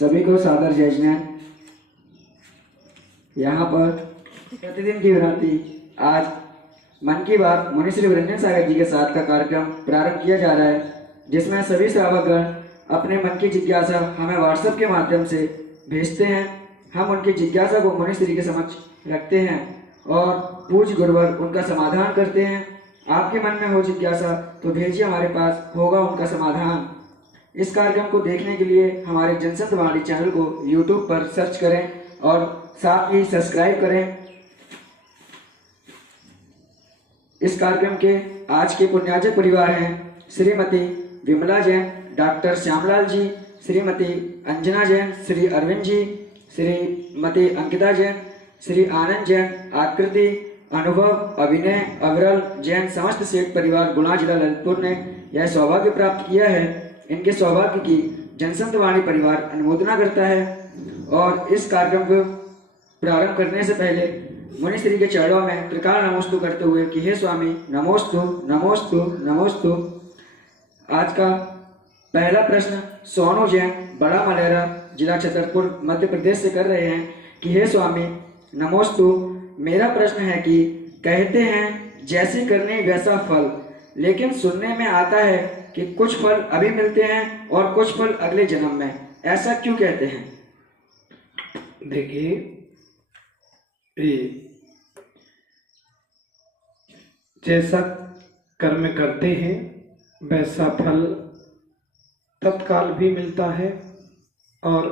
सभी को सादर जय जैन। यहाँ पर प्रतिदिन की भांति आज मन की बात मुनि श्री वरेण्य सागर जी के साथ का कार्यक्रम प्रारंभ किया जा रहा है, जिसमें सभी श्रावकगण अपने मन की जिज्ञासा हमें व्हाट्सएप के माध्यम से भेजते हैं। हम उनकी जिज्ञासा को मुनि श्री के समक्ष रखते हैं और पूज्य गुरुवर उनका समाधान करते हैं। आपके मन में हो जिज्ञासा तो भेजिए, हमारे पास होगा उनका समाधान। इस कार्यक्रम को देखने के लिए हमारे जनसंत वाणी चैनल को यूट्यूब पर सर्च करें और साथ ही सब्सक्राइब करें। इस कार्यक्रम के आज के पुण्याजक परिवार हैं श्रीमती विमला जैन, डॉक्टर श्यामलाल जी, श्रीमती अंजना जैन, श्री अरविंद जी, श्रीमती अंकिता जैन, श्री आनंद जैन, आकृति, अनुभव, अभिनय, अविरल जैन। समस्त सेठ परिवार गुना जिला ललितपुर ने यह सौभाग्य प्राप्त किया है। इनके सौभाग्य की जनसंत वाणी परिवार अनुमोदना करता है। और इस कार्यक्रम को प्रारंभ करने से पहले मुनि श्री के चरणों में त्रिकाल नमोस्तु करते हुए कि हे स्वामी नमोस्तु नमोस्तु नमोस्तु। आज का पहला प्रश्न सोनू जैन, बड़ा मलेरा, जिला छतरपुर, मध्य प्रदेश से कर रहे हैं कि हे स्वामी नमोस्तु। मेरा प्रश्न है कि कहते हैं जैसी करनी वैसा फल, लेकिन सुनने में आता है कि कुछ फल अभी मिलते हैं और कुछ फल अगले जन्म में, ऐसा क्यों कहते हैं? देखिए, जैसा कर्म करते हैं वैसा फल तत्काल भी मिलता है और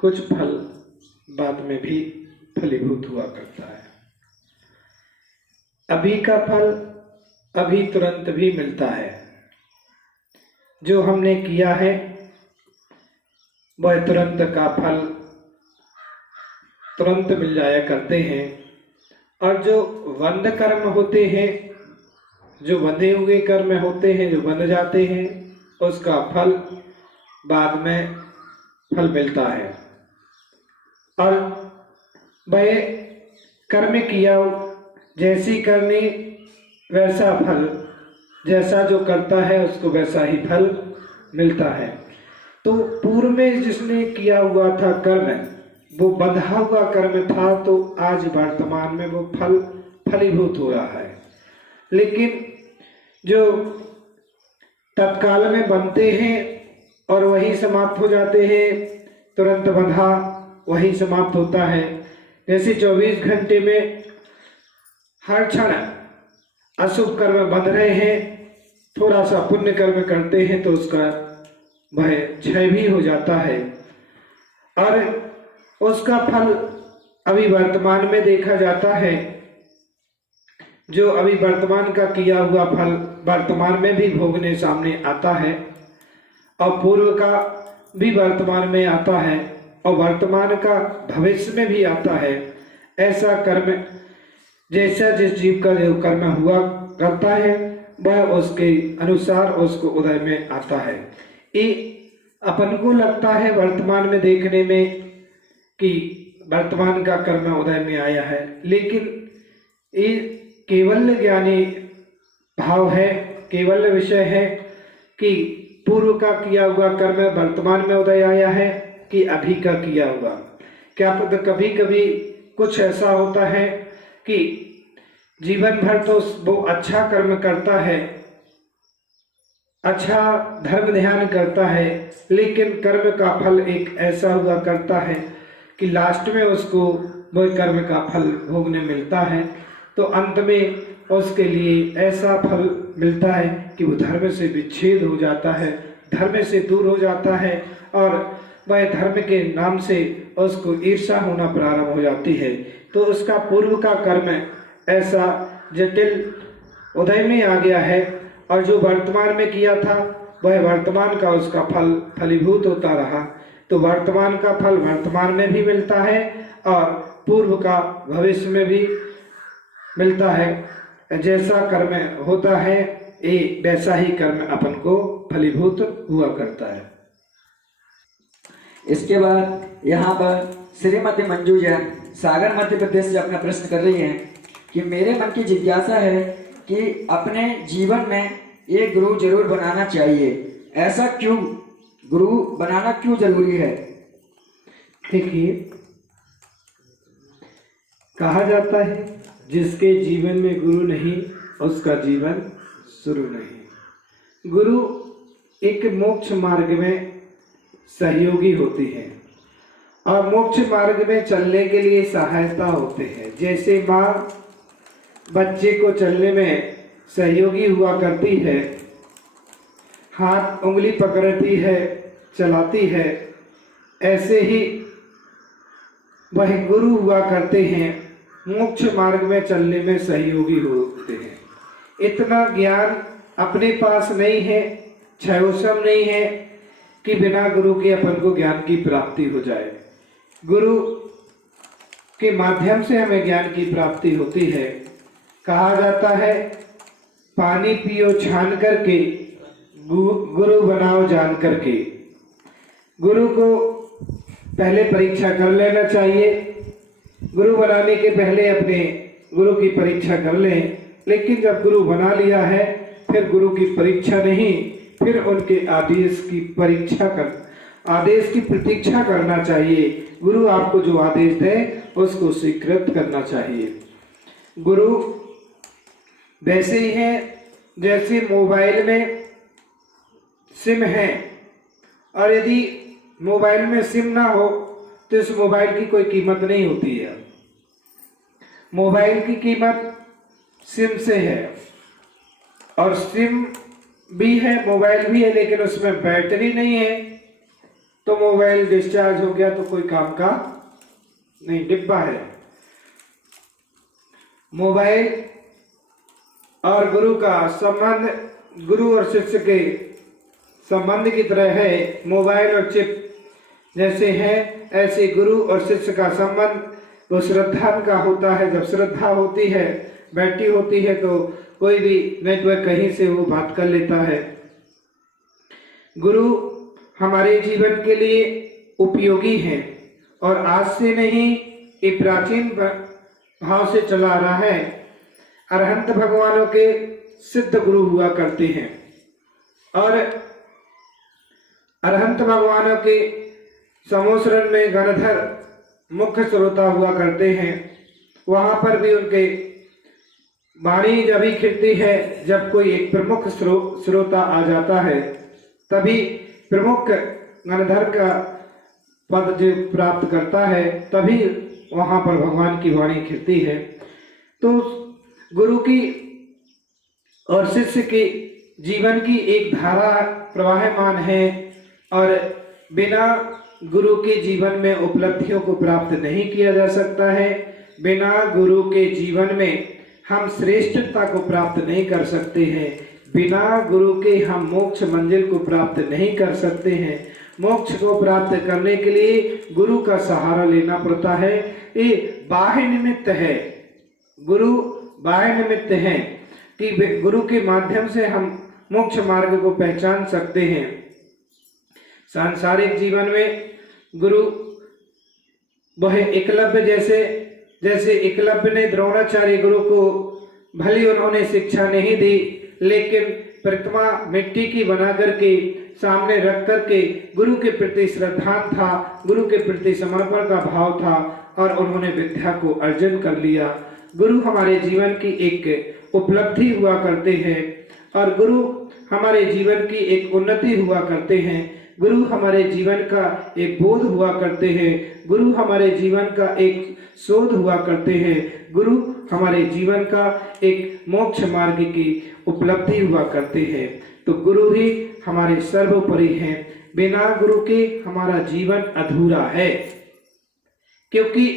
कुछ फल बाद में भी फलीभूत हुआ करता है। अभी का फल अभी तुरंत भी मिलता है। जो हमने किया है वह तुरंत का फल तुरंत मिल जाया करते हैं, और जो बंध कर्म होते हैं, जो बंधे हुए कर्म होते हैं, जो बंध जाते हैं, उसका फल बाद में फल मिलता है। और वह कर्म किया जैसी करनी वैसा फल, जैसा जो करता है उसको वैसा ही फल मिलता है। तो पूर्व में जिसने किया हुआ था कर्म, वो बंधा हुआ कर्म था, तो आज वर्तमान में वो फल फलीभूत हो रहा है। लेकिन जो तत्काल में बनते हैं और वही समाप्त हो जाते हैं, तुरंत बंधा वही समाप्त होता है। जैसे 24 घंटे में हर क्षण अशुभ कर्म बंध रहे हैं, थोड़ा सा पुण्य कर्म करते हैं तो उसका वह क्षय भी हो जाता है और उसका फल अभी वर्तमान में देखा जाता है। जो अभी वर्तमान का किया हुआ फल वर्तमान में भी भोगने सामने आता है और पूर्व का भी वर्तमान में आता है और वर्तमान का भविष्य में भी आता है। ऐसा कर्म जैसा जिस जीव का जो कर्म हुआ करता है वह उसके अनुसार उसको उदय में आता है। ये अपन को लगता है वर्तमान में देखने में कि वर्तमान का कर्म उदय में आया है, लेकिन ये केवल ज्ञानी भाव है, केवल विषय है कि पूर्व का किया हुआ कर्म वर्तमान में उदय आया है कि अभी का किया हुआ। क्या पता कभी कभी कुछ ऐसा होता है कि जीवन भर तो वो अच्छा कर्म करता है, अच्छा धर्म ध्यान करता है, लेकिन कर्म का फल एक ऐसा हुआ करता है कि लास्ट में उसको वह कर्म का फल भोगने मिलता है। तो अंत में उसके लिए ऐसा फल मिलता है कि वो धर्म से विच्छेद हो जाता है, धर्म से दूर हो जाता है और वह धर्म के नाम से उसको ईर्ष्या होना प्रारंभ हो जाती है। तो उसका पूर्व का कर्म ऐसा जटिल उदय में आ गया है और जो वर्तमान में किया था वह वर्तमान का उसका फल फलीभूत होता रहा। तो वर्तमान का फल वर्तमान में भी मिलता है और पूर्व का भविष्य में भी मिलता है। जैसा कर्म होता है ये वैसा ही कर्म अपन को फलीभूत हुआ करता है। इसके बाद यहाँ पर श्रीमती मंजू जैन, सागर, मध्य प्रदेश से अपना प्रश्न कर रही हैं कि मेरे मन की जिज्ञासा है कि अपने जीवन में एक गुरु जरूर बनाना चाहिए, ऐसा क्यों? गुरु बनाना क्यों जरूरी है? देखिए, कहा जाता है जिसके जीवन में गुरु नहीं उसका जीवन शुरू नहीं। गुरु एक मोक्ष मार्ग में सहयोगी होते हैं और मोक्ष मार्ग में चलने के लिए सहायता होते हैं। जैसे माँ बच्चे को चलने में सहयोगी हुआ करती है, हाथ उंगली पकड़ती है, चलाती है, ऐसे ही वह गुरु हुआ करते हैं, मोक्ष मार्ग में चलने में सहयोगी होते हैं। इतना ज्ञान अपने पास नहीं है, क्षयोसम नहीं है कि बिना गुरु के अपन को ज्ञान की प्राप्ति हो जाए। गुरु के माध्यम से हमें ज्ञान की प्राप्ति होती है। कहा जाता है पानी पियो छान करके, गुरु बनाओ जान करके। गुरु को पहले परीक्षा कर लेना चाहिए। गुरु बनाने के पहले अपने गुरु की परीक्षा कर लें, लेकिन जब गुरु बना लिया है फिर गुरु की परीक्षा नहीं, फिर उनके आदेश की प्रतीक्षा करना चाहिए। गुरु आपको जो आदेश दे उसको स्वीकृत करना चाहिए। गुरु वैसे ही है जैसे मोबाइल में सिम है, और यदि मोबाइल में सिम ना हो तो इस मोबाइल की कोई कीमत नहीं होती है। मोबाइल की कीमत सिम से है, और सिम भी है मोबाइल भी है, लेकिन उसमें बैटरी नहीं है तो मोबाइल डिस्चार्ज हो गया तो कोई काम का नहीं, डिब्बा है। मोबाइल और गुरु का संबंध गुरु और शिष्य के संबंध की तरह है। मोबाइल और चिप जैसे है, ऐसे गुरु और शिष्य का संबंध वो श्रद्धा का होता है। जब श्रद्धा होती है, बैटरी होती है, तो कोई भी नेटवर्क कहीं से वो बात कर लेता है। गुरु हमारे जीवन के लिए उपयोगी है, और आज से नहीं, ये प्राचीन भाव से चला आ रहा है। अरहंत भगवानों के सिद्ध गुरु हुआ करते हैं, और अरहंत भगवानों के समोसरण में गणधर मुख्य श्रोता हुआ करते हैं। वहां पर भी उनके वाणी जब ही खिलती है जब कोई एक प्रमुख श्रोता आ जाता है, तभी प्रमुख गणधर का पद जो प्राप्त करता है, तभी वहां पर भगवान की वाणी खिलती है। तो गुरु की और शिष्य के जीवन की एक धारा प्रवाहमान है, और बिना गुरु के जीवन में उपलब्धियों को प्राप्त नहीं किया जा सकता है। बिना गुरु के जीवन में हम श्रेष्ठता को प्राप्त नहीं कर सकते हैं। बिना गुरु के हम मोक्ष मंजिल को प्राप्त नहीं कर सकते हैं। मोक्ष को प्राप्त करने के लिए गुरु का सहारा लेना पड़ता है। ये बाह्य निमित्त है, गुरु बाह्य निमित्त है कि गुरु के माध्यम से हम मोक्ष मार्ग को पहचान सकते हैं। सांसारिक जीवन में गुरु वह एकलव्य जैसे एकलव्य ने द्रोणाचार्य गुरु को भली उन्होंने शिक्षा नहीं दी, लेकिन प्रतिमा मिट्टी की बना करके सामने रख करके गुरु के प्रति श्रद्धा था, गुरु के प्रति समर्पण का भाव था, और उन्होंने विद्या को अर्जन कर लिया। गुरु हमारे जीवन की एक उपलब्धि हुआ करते हैं, और गुरु हमारे जीवन की एक उन्नति हुआ करते हैं। गुरु हमारे जीवन का एक बोध हुआ करते हैं। गुरु हमारे जीवन का एक शोध हुआ करते हैं। गुरु हमारे जीवन का एक मोक्ष मार्ग की उपलब्धि हुआ करते हैं। तो गुरु ही हमारे सर्वोपरि हैं। बिना गुरु के हमारा जीवन अधूरा है, क्योंकि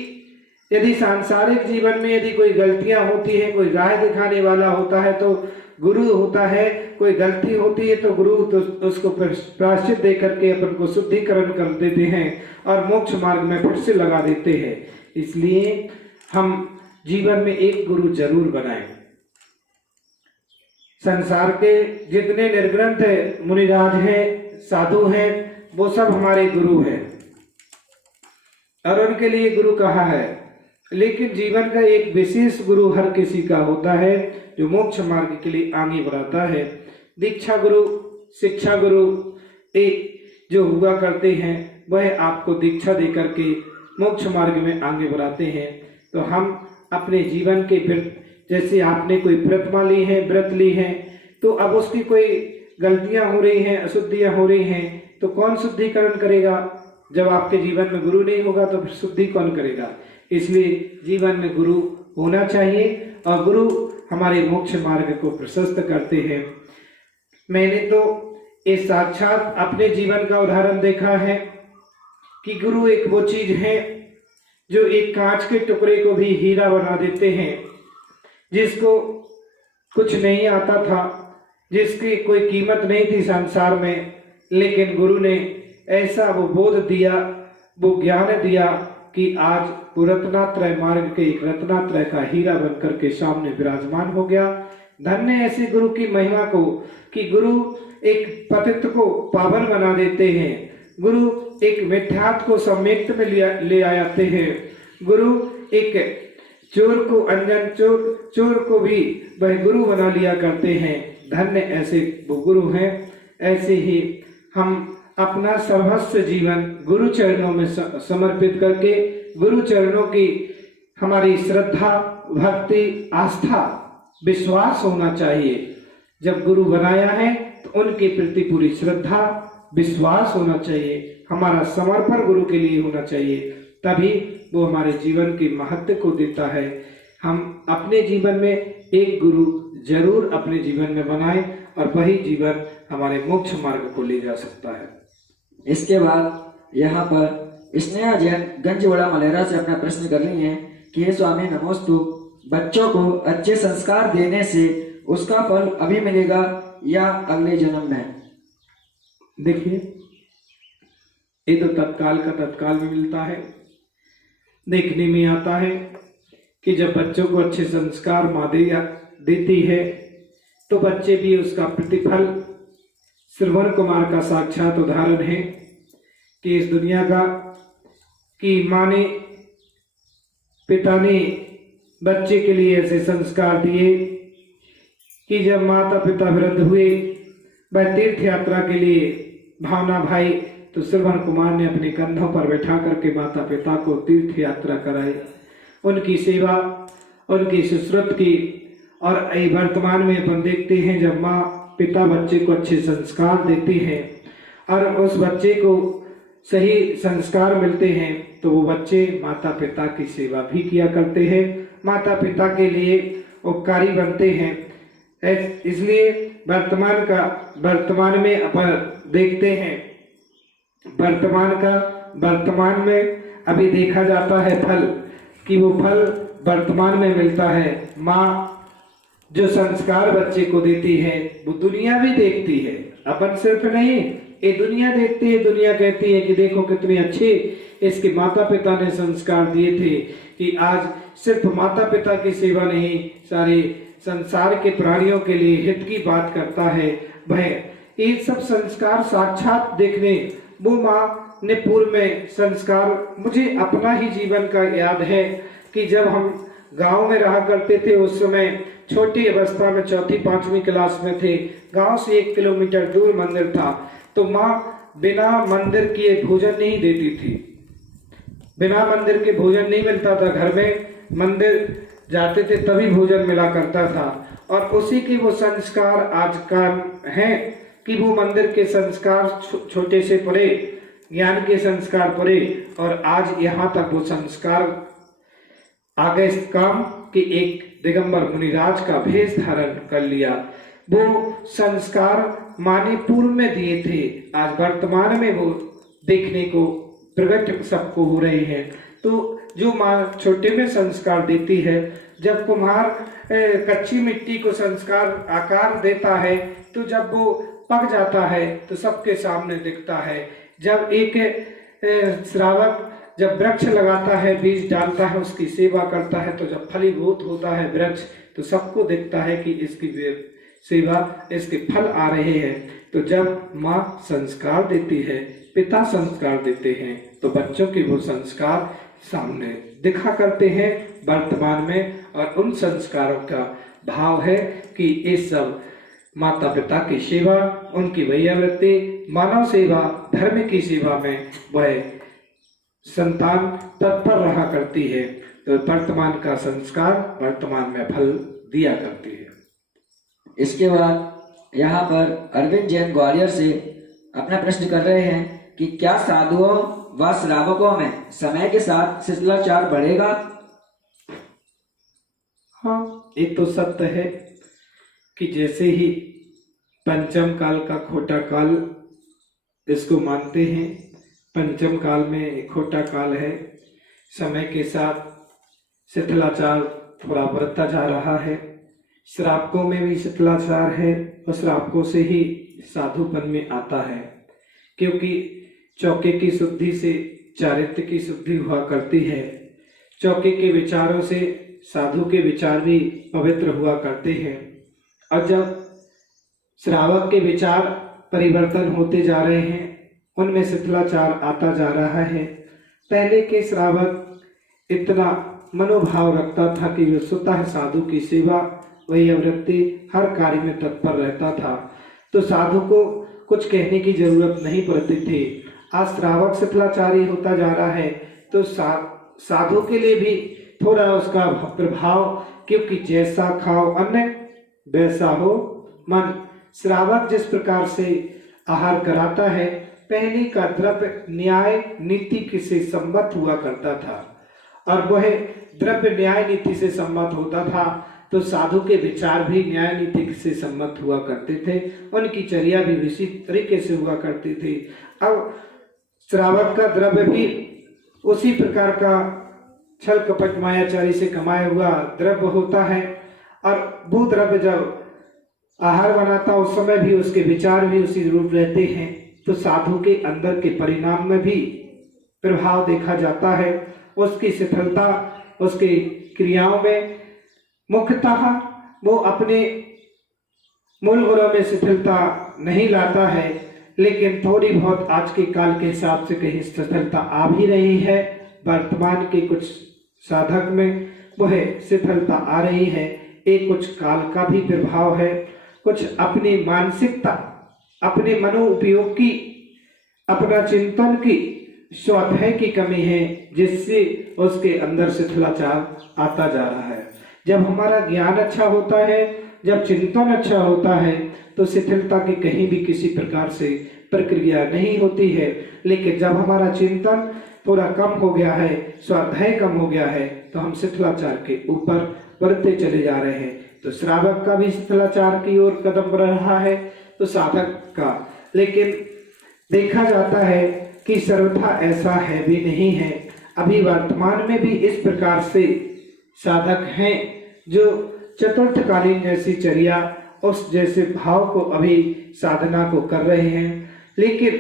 यदि सांसारिक जीवन में यदि कोई गलतियां होती है, कोई राह दिखाने वाला होता है तो गुरु होता है। कोई गलती होती है तो गुरु तो उसको प्रायश्चित दे करके अपन को शुद्धिकरण कर देते हैं और मोक्ष मार्ग में फिर से लगा देते हैं। इसलिए हम जीवन में एक गुरु जरूर बनाएं। संसार के जितने निर्ग्रंथ मुनिराज हैं, साधु हैं, वो सब हमारे गुरु हैं और उनके लिए गुरु कहा है। लेकिन जीवन का एक विशेष गुरु हर किसी का होता है जो मोक्ष मार्ग के लिए आगे बढ़ाता है। दीक्षा गुरु, शिक्षा गुरु एक जो हुआ करते हैं, वह आपको दीक्षा दे करके मोक्ष मार्ग में आगे बढ़ाते हैं। तो हम अपने जीवन के जैसे आपने कोई प्रतिमा ली है, व्रत ली है, तो अब उसकी कोई गलतियां हो रही हैं, अशुद्धियां हो रही हैं, तो कौन शुद्धिकरण करेगा? जब आपके जीवन में गुरु नहीं होगा तो फिर शुद्धि कौन करेगा? इसलिए जीवन में गुरु होना चाहिए और गुरु हमारे मोक्ष मार्ग को प्रशस्त करते हैं। मैंने तो ये साक्षात अपने जीवन का उदाहरण देखा है कि गुरु एक वो चीज है जो एक कांच के टुकड़े को भी हीरा बना देते हैं। जिसको कुछ नहीं आता था, जिसकी कोई कीमत नहीं थी संसार में, लेकिन गुरु ने ऐसा वो बोध दिया, वो ज्ञान दिया कि आज वो रत्नात्रय मार्ग के एक रत्नात्रय का हीरा बनकर के सामने विराजमान हो गया। धन्य ऐसे गुरु की महिमा को कि गुरु एक पतित को पावन बना देते हैं। गुरु एक मिथ्यात्व को सम्यक्त में ले आते हैं। गुरु एक चोर को अंजन चोर को भी वह गुरु बना लिया करते हैं। धन्य ऐसे वो गुरु हैं। ऐसे ही हम अपना सर्वस्व जीवन गुरु चरणों में समर्पित करके गुरु चरणों की हमारी श्रद्धा, भक्ति, आस्था, विश्वास होना चाहिए। जब गुरु बनाया है तो उनके प्रति पूरी श्रद्धा, विश्वास होना चाहिए। हमारा समर्पण गुरु के लिए होना चाहिए, तभी वो हमारे जीवन के महत्व को देता है। हम अपने जीवन में एक गुरु जरूर अपने जीवन में बनाएं और वही जीवन हमारे मोक्ष मार्ग को ले जा सकता है। इसके बाद यहाँ पर स्नेहा जैन गंजवाड़ा मलेरा से अपना प्रश्न कर रही हैं कि हे स्वामी नमोस्तु, बच्चों को अच्छे संस्कार देने से उसका फल अभी मिलेगा या अगले जन्म में? देखिए, ये तो तत्काल का तत्काल में मिलता है। देखने में आता है कि जब बच्चों को अच्छे संस्कार माँ देती है तो बच्चे भी उसका प्रतिफल, श्रवण कुमार का साक्षात उदाहरण है कि इस दुनिया का कि माँ ने, पिता ने बच्चे के लिए ऐसे संस्कार दिए कि जब माता पिता वृद्ध हुए, वह तीर्थ यात्रा के लिए भावना भाई, तो श्रवण कुमार ने अपने कंधों पर बैठा करके माता पिता को तीर्थ यात्रा कराई, उनकी सेवा, उनकी शुश्रूषा की। और वर्तमान में अपन देखते हैं जब माँ पिता बच्चे को अच्छे संस्कार देते हैं और उस बच्चे को सही संस्कार मिलते हैं तो वो बच्चे माता पिता की सेवा भी किया करते हैं, माता पिता के लिए उपकारी बनते हैं। इसलिए वर्तमान में अपन देखते हैं, वर्तमान में अभी देखा जाता है फल कि वो फल वर्तमान में मिलता है। माँ जो संस्कार बच्चे को देती है वो दुनिया भी देखती है, अपन सिर्फ नहीं, ये दुनिया देखती है। दुनिया कहती है कि देखो कितने अच्छे इसके माता पिता ने संस्कार दिए थे कि आज सिर्फ माता पिता की सेवा नहीं, सारे संसार के प्राणियों के लिए हित की बात करता है। वह ये सब संस्कार साक्षात देखने वो माँ ने पूर्व में संस्कार, मुझे अपना ही जीवन का याद है कि जब हम गांव में रहा करते थे उस समय छोटी अवस्था में 4वीं-5वीं क्लास में थे, गांव से 1 किलोमीटर दूर मंदिर था, तो माँ बिना मंदिर किए भोजन नहीं देती थी। बिना मंदिर के भोजन नहीं मिलता था, घर में मंदिर जाते थे तभी भोजन मिला करता था। और उसी की वो संस्कार आज का है कि वो मंदिर के संस्कार छोटे से पड़े, ज्ञान के संस्कार पड़े और आज यहाँ तक वो संस्कार आ गए इस काम कि एक दिगंबर मुनिराज का भेष धारण कर लिया। वो संस्कार माँ ने पूर्व में दिए थे, आज वर्तमान में वो देखने को प्रकट सबको हो रहे हैं। तो जो माँ छोटे में संस्कार देती है, जब कुम्हार कच्ची मिट्टी को संस्कार आकार देता है तो जब वो पक जाता है तो सबके सामने दिखता है। जब एक श्रावक जब वृक्ष लगाता है, बीज डालता है, उसकी सेवा करता है, तो जब फलीभूत होता है वृक्ष तो सबको दिखता है कि इसकी सेवा, इसके फल आ रहे हैं। तो जब माँ संस्कार देती है, पिता संस्कार देते हैं, तो बच्चों के वो संस्कार सामने दिखा करते हैं वर्तमान में। और उन संस्कारों का भाव है कि ये सब माता पिता की सेवा, उनकी वैयावृत्ति, मानव सेवा, धर्म की सेवा में वह संतान तत्पर रहा करती है। तो वर्तमान का संस्कार वर्तमान में फल दिया करती है। इसके बाद यहाँ पर अरविंद जैन ग्वालियर से अपना प्रश्न कर रहे हैं कि क्या साधुओं व श्रावकों में समय के साथ शिष्टाचार बढ़ेगा? हाँ, ये तो सत्य है कि जैसे ही पंचम काल का खोटा काल इसको मानते हैं, पंचम काल में खोटा काल है, समय के साथ शिथिलाचार थोड़ा बढ़ता जा रहा है। श्रावकों में भी शिथिलाचार है और श्रावकों से ही साधुपन में आता है, क्योंकि चौके की शुद्धि से चारित्र्य की शुद्धि हुआ करती है। चौके के विचारों से साधु के विचार भी पवित्र हुआ करते हैं। और जब श्रावक के विचार परिवर्तन होते जा रहे हैं, उनमें शिथिलाचार आता जा रहा है। पहले के श्रावक इतना मनोभाव रखता था कि वे स्वतः साधु की सेवा, वैयावृत्ति, हर कार्य में तत्पर रहता था, तो साधु को कुछ कहने की जरूरत नहीं पड़ती थी। आज श्रावक शिथिलाचारी होता जा रहा है, तो साधु के लिए भी थोड़ा उसका प्रभाव, क्योंकि जैसा खाओ अन्न वैसा हो मन। श्रावक जिस प्रकार से आहार कराता है, पहले का द्रव्य न्याय नीति से सम्मत हुआ करता था, और वह द्रव्य न्याय नीति से सम्मत होता था, तो साधु के विचार भी न्याय नीति से सम्मत हुआ करते थे, उनकी चर्या भी इसी तरीके से हुआ करती थी। अब श्रावक का द्रव्य भी उसी प्रकार का छल कपट मायाचारी से कमाया हुआ द्रव्य होता है, और भू द्रव्य जब आहार बनाता उस समय भी उसके विचार भी उसी रूप रहते हैं। तो साधु के अंदर के परिणाम में भी प्रभाव देखा जाता है, उसकी शिथिलता, उसकी क्रियाओं में। मुख्यतः वो अपने मूल गुणों में शिथिलता नहीं लाता है, लेकिन थोड़ी बहुत आज के काल के हिसाब से कहीं शिथिलता आ भी रही है। वर्तमान के कुछ साधक में वह शिथिलता आ रही है। एक कुछ काल का भी प्रभाव है, कुछ अपनी मानसिकता, अपने मनो उपयोग की, अपना चिंतन की, स्वाध्याय की कमी है, जिससे उसके अंदर शिथिलाचार आता जा रहा है। जब हमारा ज्ञान अच्छा होता है, जब चिंतन अच्छा होता है, तो शिथिलता की कहीं भी किसी प्रकार से प्रक्रिया नहीं होती है। लेकिन जब हमारा चिंतन थोड़ा कम हो गया है, स्वाध्याय कम हो गया है, तो हम शिथिलाचार के ऊपर बढ़ते चले जा रहे हैं। तो श्रावक का भी शिथिलाचार की ओर कदम बढ़ रहा है, तो साधक का। लेकिन देखा जाता है कि सर्वथा ऐसा है भी नहीं है। अभी वर्तमान में भी इस प्रकार से साधक हैं जो चतुर्थकालीन जैसी चर्या, उस जैसे भाव को अभी साधना को कर रहे हैं। लेकिन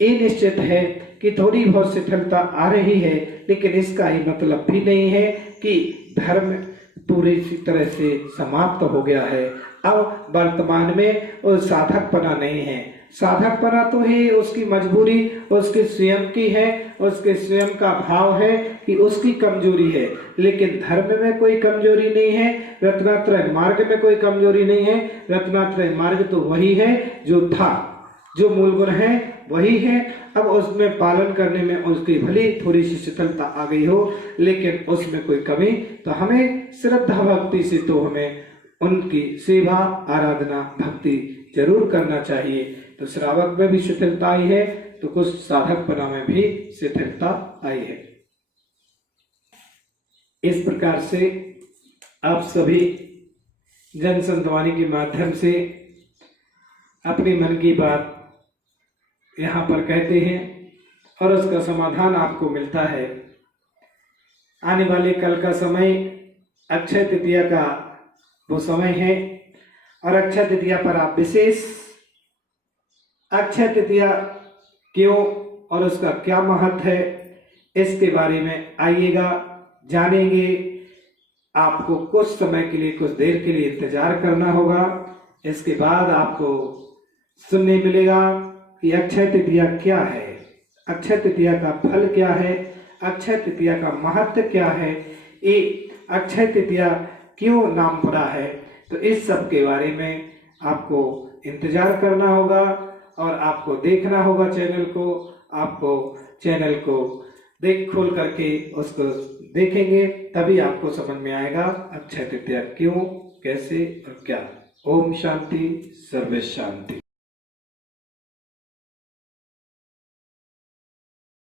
ये निश्चित है कि थोड़ी बहुत शिथिलता आ रही है, लेकिन इसका ही मतलब भी नहीं है कि धर्म पूरी तरह से समाप्त हो गया है। अब वर्तमान में वो साधकपना नहीं है। साधकपना तो है उसकी मजबूरी, उसके स्वयं की है, उसके स्वयं का भाव है कि उसकी कमजोरी है। लेकिन धर्म में कोई कमजोरी नहीं है, रत्नात्रय मार्ग में कोई कमजोरी नहीं है। रत्नात्रय मार्ग तो वही है जो था, जो मूल गुण है वही है। अब उसमें पालन करने में उसकी भली थोड़ी सी शिथिलता आ गई हो, लेकिन उसमें कोई कमी, तो हमें श्रद्धा भक्ति से तो हमें उनकी सेवा, आराधना, भक्ति जरूर करना चाहिए। तो श्रावक में भी शिथिलता आई है, तो कुछ साधकपना में भी शिथिलता आई है। इस प्रकार से आप सभी जन संतवाणी के माध्यम से अपनी मन की बात यहाँ पर कहते हैं और उसका समाधान आपको मिलता है। आने वाले कल का समय अक्षय तृतीया का वो समय है, और अक्षय तृतीया पर आप विशेष अक्षय तृतीया क्यों और उसका क्या महत्व है, इसके बारे में आइएगा, जानेंगे। आपको कुछ समय के लिए, कुछ देर के लिए इंतजार करना होगा। इसके बाद आपको सुनने मिलेगा कि अक्षय तृतीया क्या है, अक्षय तृतीया का फल क्या है, अक्षय तृतीया का महत्व क्या है, ये अक्षय तृतीया क्यों नाम पड़ा है। तो इस सब के बारे में आपको इंतजार करना होगा और आपको देखना होगा चैनल को। आपको चैनल को खोल करके उसको देखेंगे तभी आपको समझ में आएगा अक्षय तृतीया क्यों, कैसे और क्या। ओम शांति, सर्वे शांति।